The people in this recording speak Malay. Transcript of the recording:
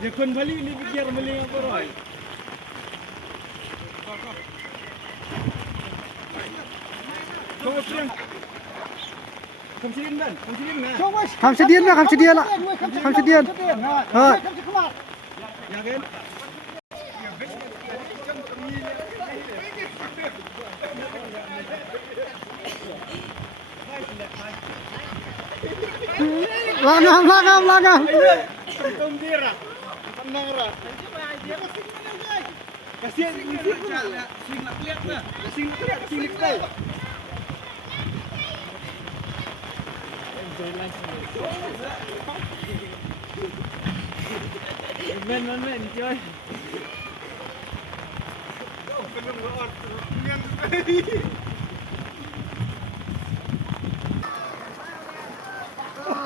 Dia kon balik ni fikir beli apa Roy? Kau friend. Kamsidin ban, kamsidin na. Kamsidian lah, kamsidian lah. Kamsidian. Ha. Ya kan? Langam. Tum dira. Tenang ra. Kasihan sing nak lihat na. Sing lihat. Men, enjoy. Belum